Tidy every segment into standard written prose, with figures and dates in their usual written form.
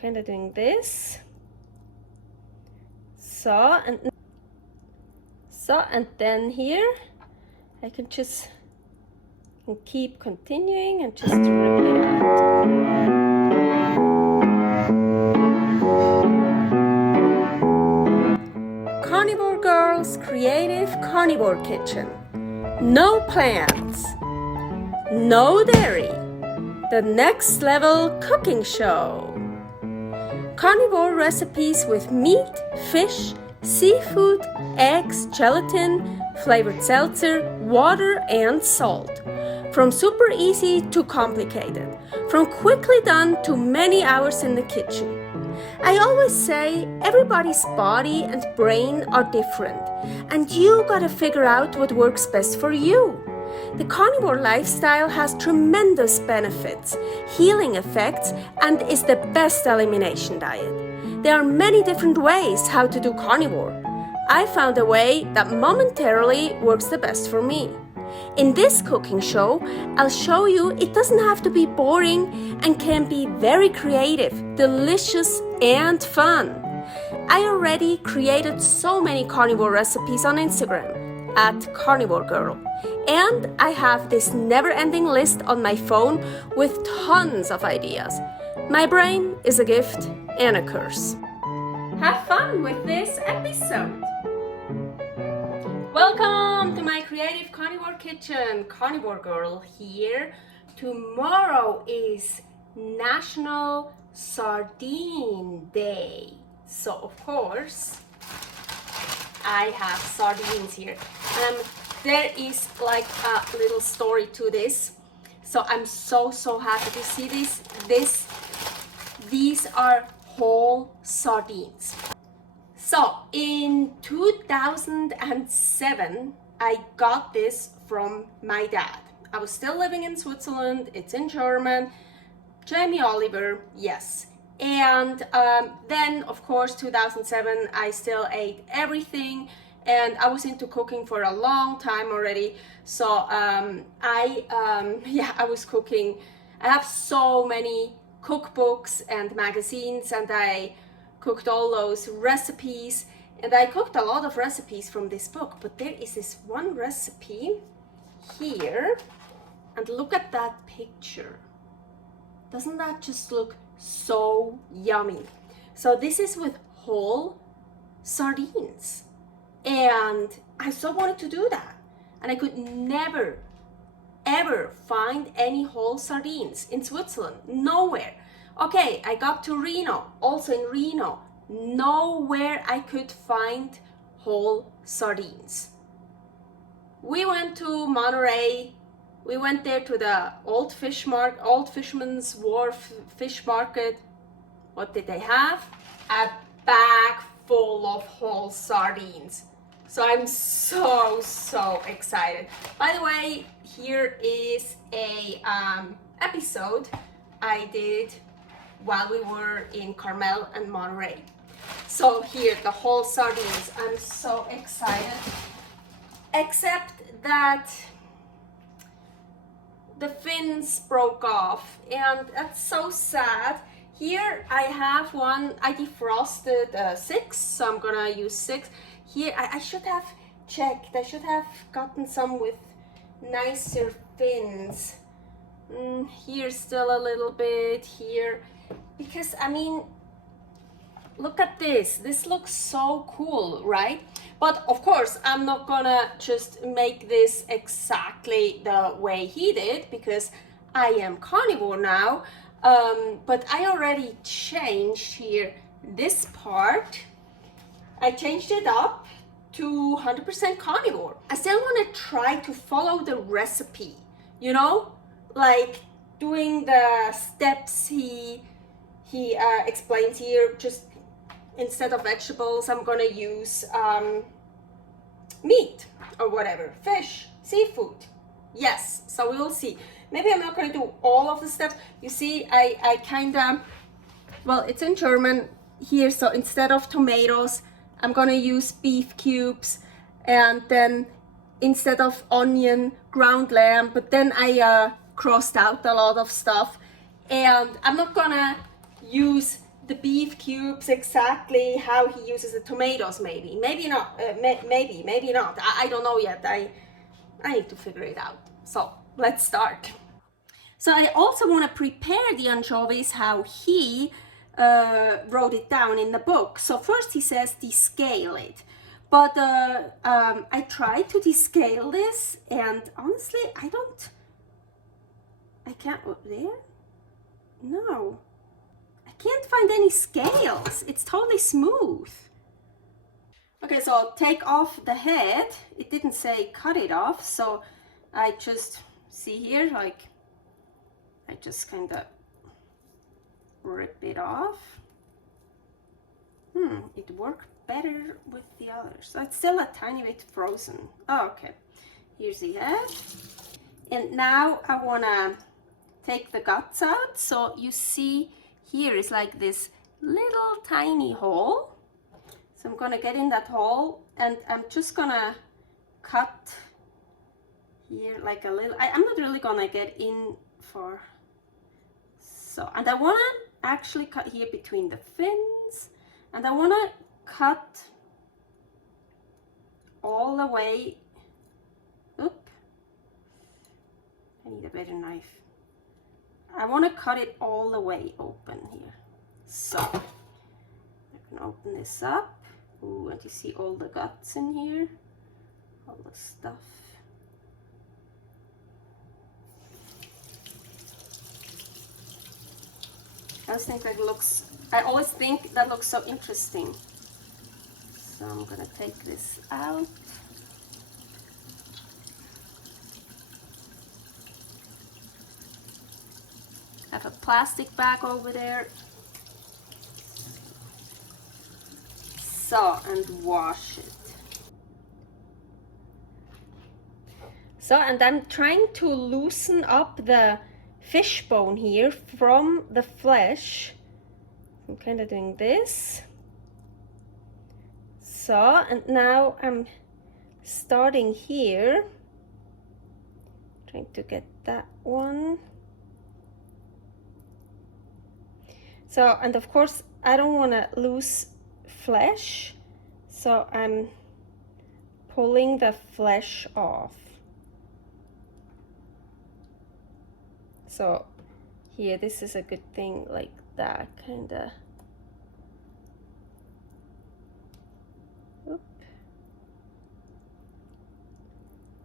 kind of doing this. So, and then here I can just keep continuing and just rip it out. Carnivore Girl's Creative Carnivore Kitchen. No plants, no dairy. The next level cooking show. Carnivore recipes with meat, fish, seafood, eggs, gelatin, flavored seltzer, water, and salt. From super easy to complicated. From quickly done to many hours in the kitchen. I always say everybody's body and brain are different, and you gotta figure out what works best for you. The carnivore lifestyle has tremendous benefits, healing effects, and is the best elimination diet. There are many different ways how to do carnivore. I found a way that momentarily works the best for me. In this cooking show, I'll show you it doesn't have to be boring and can be very creative, delicious, and fun. I already created so many carnivore recipes on Instagram at karnivorgirl, and I have this never-ending list on my phone with tons of ideas. My brain is a gift and a curse. Have fun with this episode. Welcome to my creative carnivore kitchen. Carnivore Girl here. Tomorrow is National Sardine Day. So of course I have sardines here. There is like a little story to this. So I'm so happy to see this. These are whole sardines. So in 2007, I got this from my dad. I was still living in Switzerland. It's in German. Jamie Oliver, yes. And then, of course, 2007, I still ate everything. And I was into cooking for a long time already. So I was cooking. I have so many cookbooks and magazines, and I cooked all those recipes, and I cooked a lot of recipes from this book, but there is this one recipe here, and look at that picture. Doesn't that just look so yummy? So this is with whole sardines, and I so wanted to do that, and I could never ever find any whole sardines in Switzerland, nowhere. Okay, I got to Reno, also in Reno, nowhere I could find whole sardines. We went to Monterey, we went there to the Old Fisherman's Wharf fish market. What did they have? A bag full of whole sardines. So I'm so excited. By the way, here is a episode I did while we were in Carmel and Monterey. So here, the whole sardines. I'm so excited. Except that the fins broke off, and that's so sad. Here I have one, I defrosted 6, so I'm gonna use 6. Here, I should have checked. I should have gotten some with nicer fins. Here still a little bit, here. Because, I mean, look at this. This looks so cool, right? But, of course, I'm not gonna just make this exactly the way he did, because I am carnivore now. But I already changed here this part. I changed it up to 100% carnivore. I still want to try to follow the recipe, you know, like doing the steps he explains here. Just instead of vegetables, I'm gonna use meat or whatever, fish, seafood. Yes, so we will see. Maybe I'm not gonna do all of the steps. You see, I kind of, well, it's in German here, so instead of tomatoes, I'm gonna use beef cubes, and then instead of onion, ground lamb, but then I crossed out a lot of stuff, and I'm not gonna use the beef cubes exactly, how he uses the tomatoes, maybe not, maybe not. I don't know yet. I need to figure it out. So let's start. So I also want to prepare the anchovies how he wrote it down in the book. So first he says descale it. But I tried to descale this, and honestly, I can't, there? No. I can't find any scales. It's totally smooth. Okay, so I'll take off the head. It didn't say cut it off, so I just, see here, like, I just kind of rip it off. It worked better with the others. So it's still a tiny bit frozen. Oh, okay. Here's the head. And now I want to take the guts out. So you see here is like this little tiny hole. So I'm going to get in that hole, and I'm just going to cut here like a little. I'm not really going to get in for. So, and I want to actually cut here between the fins, and I want to cut all the way. Oop, I need a better knife. I want to cut it all the way open here. So I can open this up. Ooh, and you see all the guts in here, all the stuff. I always think that looks so interesting. So I'm gonna take this out. I have a plastic bag over there. So, and wash it. So, and I'm trying to loosen up the fish bone here from the flesh. I'm kind of doing this. So, and now I'm starting here, trying to get that one. So, and of course I don't want to lose flesh, so I'm pulling the flesh off. So here, this is a good thing, like that, kind of.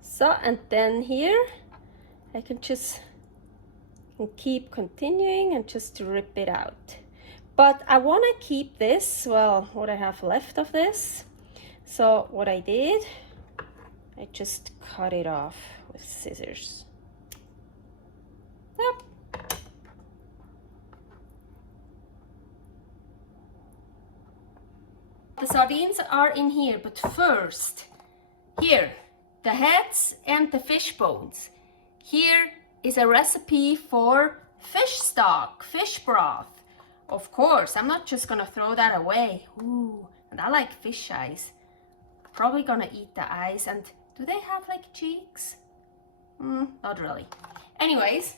So, and then here I can just keep continuing and just rip it out. But I want to keep this, well, what I have left of this. So what I did, I just cut it off with scissors. Yep. The sardines are in here, but first, here, the heads and the fish bones. Here is a recipe for fish stock, fish broth. Of course, I'm not just gonna throw that away. Ooh, and I like fish eyes. Probably gonna eat the eyes. And do they have like cheeks? Not really. Anyways,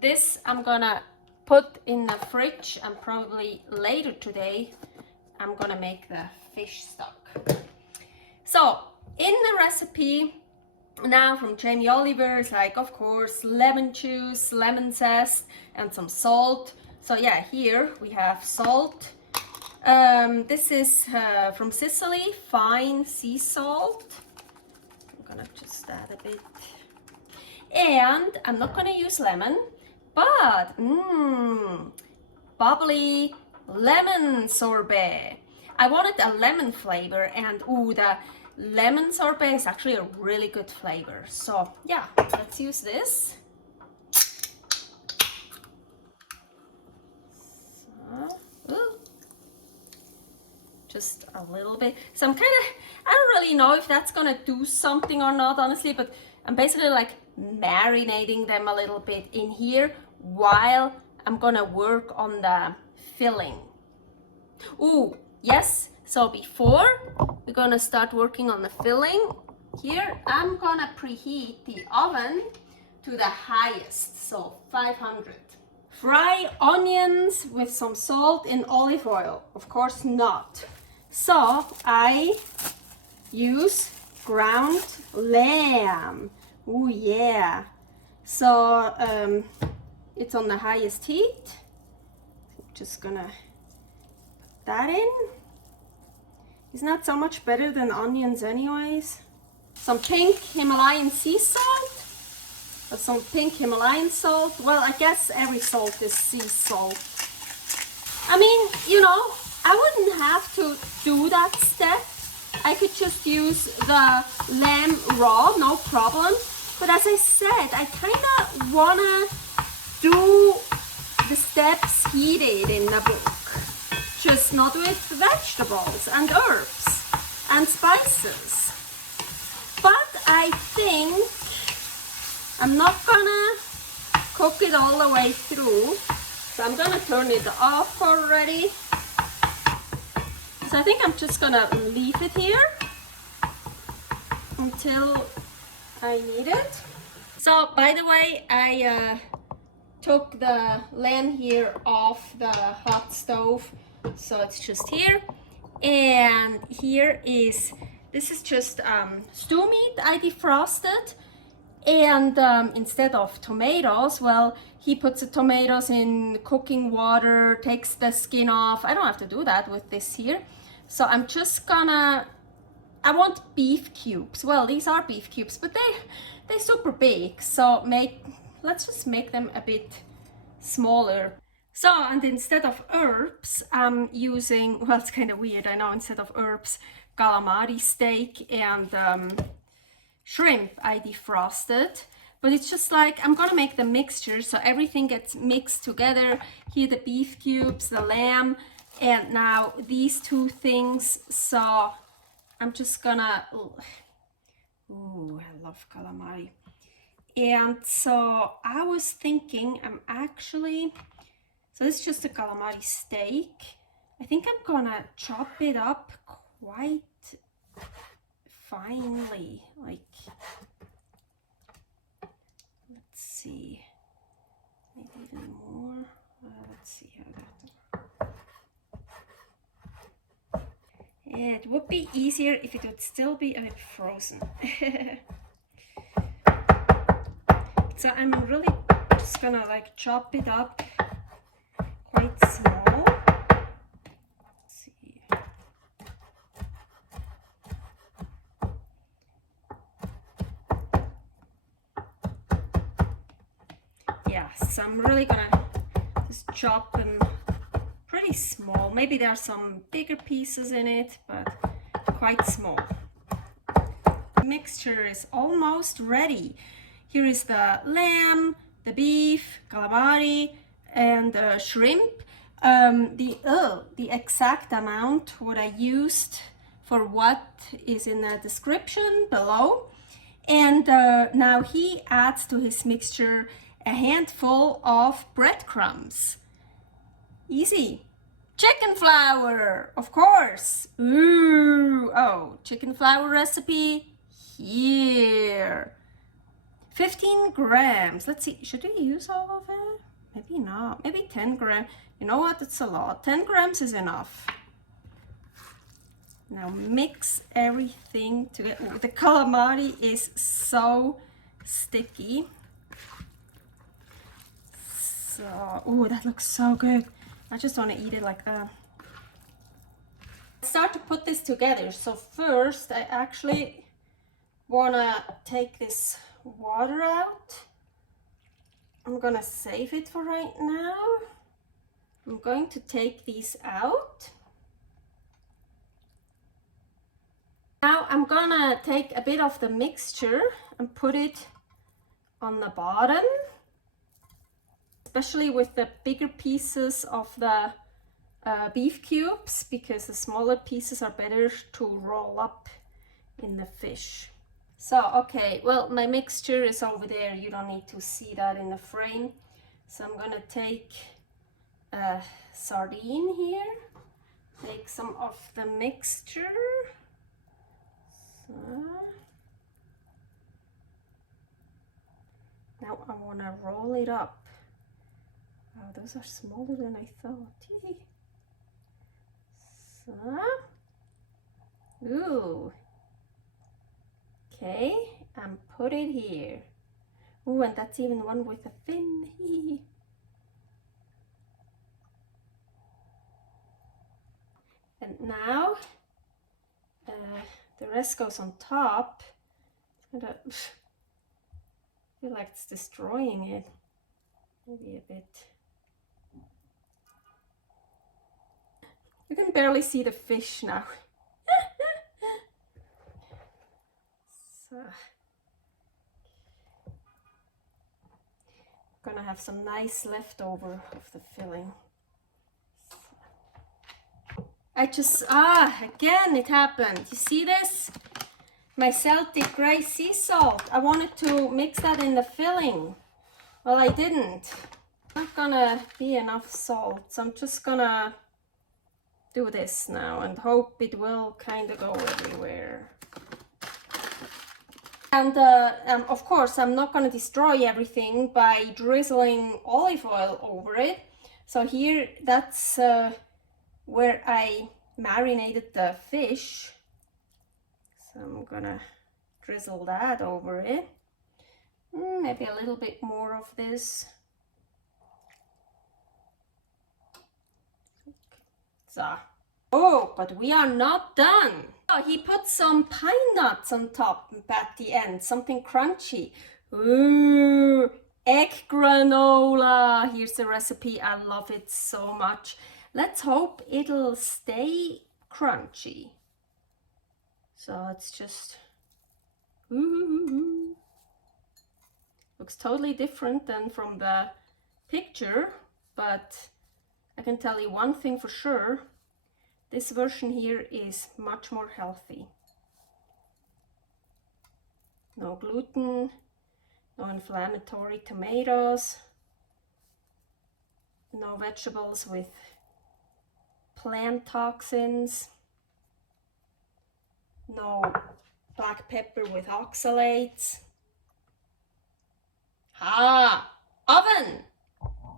this I'm gonna put in the fridge, and probably later today I'm gonna make the fish stock. So in the recipe now from Jamie Oliver, it's like, of course, lemon juice, lemon zest, and some salt. So yeah, here we have salt. This is from Sicily, fine sea salt. I'm gonna just add a bit. And I'm not gonna use lemon, but bubbly lemon sorbet. I wanted a lemon flavor, and ooh, the lemon sorbet is actually a really good flavor. So yeah, let's use this. Just a little bit. So I'm kind of, I don't really know if that's gonna do something or not, honestly, but I'm basically like marinating them a little bit in here while I'm gonna work on the filling. Ooh, yes, so before we're gonna start working on the filling, here I'm gonna preheat the oven to the highest, so 500. fry onions with some salt in olive oil? Of course not. So I use ground lamb. Oh yeah. So it's on the highest heat. Just gonna put that in. It's not so much better than onions anyways. Some pink Himalayan sea salt. Some pink Himalayan salt. Well, I guess every salt is sea salt. I mean, you know, I wouldn't have to do that step. I could just use the lamb raw, no problem. But as I said, I kind of want to do the steps he did in the book. Just not with vegetables and herbs and spices. But I think I'm not gonna cook it all the way through. So I'm gonna turn it off already. So I think I'm just gonna leave it here until I need it. So by the way, I took the lamb here off the hot stove. So it's just here. And here is, this is just stew meat I defrosted. And instead of tomatoes, well, he puts the tomatoes in cooking water, takes the skin off. I don't have to do that with this here. So I'm just gonna, I want beef cubes. Well, these are beef cubes, but they're super big. So let's just make them a bit smaller. So, and instead of herbs, I'm using, well, it's kind of weird, I know, instead of herbs, calamari steak and shrimp I defrosted. But it's just like, I'm gonna make the mixture so everything gets mixed together. Here the beef cubes, the lamb, and now these two things. So I'm just gonna, ooh, I love calamari. And so I was thinking, so this is just a calamari steak. I think I'm gonna chop it up quite finely, like, let's see, maybe even more. Let's see how that. It would be easier if it would still be a bit frozen. So I'm really just gonna like chop it up quite small. Let's see. Yeah, so I'm really gonna just chop them pretty small. Maybe there are some bigger pieces in it, but quite small. The mixture is almost ready. Here is the lamb, the beef, calamari, and shrimp. The exact amount what I used for what is in the description below. And now he adds to his mixture a handful of breadcrumbs. Easy. Chicken flour, of course. Ooh, oh, chicken flour recipe here. 15 grams. Let's see, should we use all of it? Maybe not, maybe 10 grams. You know what, it's a lot. 10 grams is enough. Now mix everything together. Ooh, the calamari is so sticky. So, oh, that looks so good. I just want to eat it like that. Start to put this together. So first, I actually want to take this water out. I'm gonna save it for right now. I'm going to take these out. Now I'm gonna take a bit of the mixture and put it on the bottom, especially with the bigger pieces of the beef cubes, because the smaller pieces are better to roll up in the fish. So, okay, well, my mixture is over there. You don't need to see that in the frame. So I'm gonna take a sardine here, take some of the mixture. So, now I wanna roll it up Wow, those are smaller than I thought. So, ooh. Okay, and put it here. Ooh, and that's even one with a fin. And now the rest goes on top. I feel like it's destroying it. Maybe a bit. You can barely see the fish now. So, I'm gonna have some nice leftover of the filling. I just, again it happened. You see this? My Celtic grey sea salt. I wanted to mix that in the filling. Well, I didn't. Not gonna be enough salt, so I'm just gonna do this now and hope it will kind of go everywhere. And of course, I'm not gonna destroy everything by drizzling olive oil over it. So here, that's where I marinated the fish. So I'm gonna drizzle that over it. Maybe a little bit more of this. So, oh, but we are not done. Oh, he put some pine nuts on top at the end, something crunchy. Ooh, egg granola. Here's the recipe. I love it so much. Let's hope it'll stay crunchy. So it's just, ooh, looks totally different than from the picture, but I can tell you one thing for sure. This version here is much more healthy. No gluten, no inflammatory tomatoes, no vegetables with plant toxins, no black pepper with oxalates. Oven!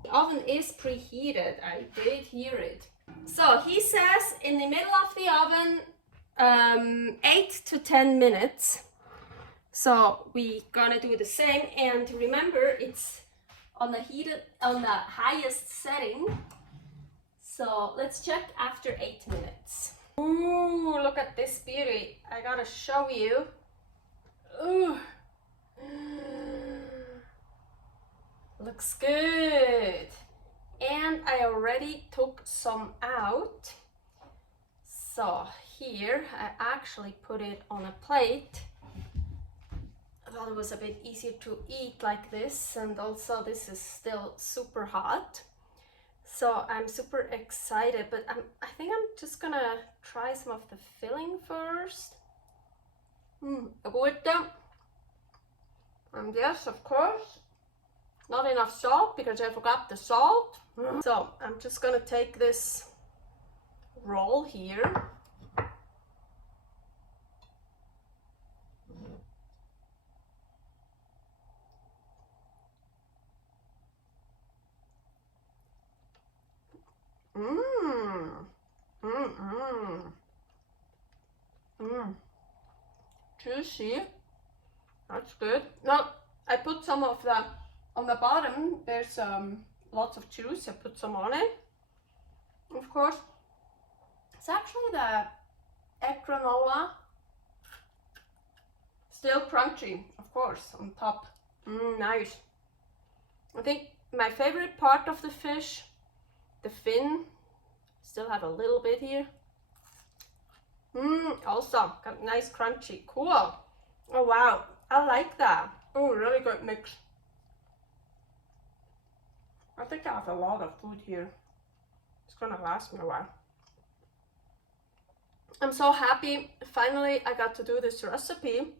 The oven is preheated, I did hear it. So he says in the middle of the oven, 8 to 10 minutes. So we gonna do the same, and remember it's on the highest setting. So let's check after 8 minutes. Ooh, look at this beauty. I gotta show you. Ooh. Looks good. And I already took some out. So here I actually put it on a plate. I thought it was a bit easier to eat like this, and also this is still super hot. So I'm super excited, but I think I'm just gonna try some of the filling first. Agurta. And yes, of course, not enough salt because I forgot the salt. So I'm just gonna take this roll here. Juicy. That's good. Now I put some of the on the bottom. There's lots of juice. I put some on it. Of course, it's actually the egg granola. Still crunchy, of course, on top. Nice. I think my favorite part of the fish, the fin. Still have a little bit here. Also got nice crunchy. Cool. Oh wow, I like that. Oh, really good mix. I think I have a lot of food here. It's gonna last me a while. I'm so happy. Finally, I got to do this recipe,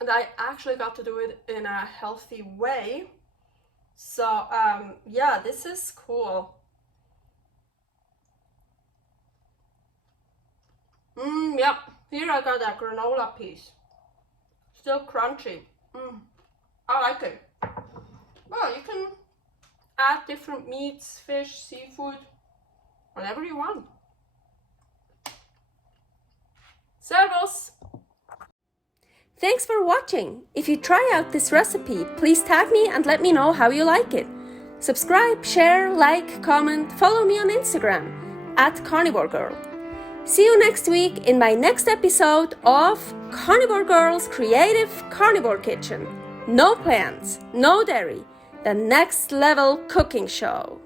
and I actually got to do it in a healthy way. So yeah, this is cool. Yeah, here I got a granola piece. Still crunchy. I like it. Well, you can Add different meats, fish, seafood, whatever you want. Servus! Thanks for watching. If you try out this recipe, please tag me and let me know how you like it. Subscribe, share, like, comment, follow me on Instagram @karnivorgirl. See you next week in my next episode of Carnivore Girl's Creative Carnivore Kitchen. No plants, no dairy, the next level cooking show.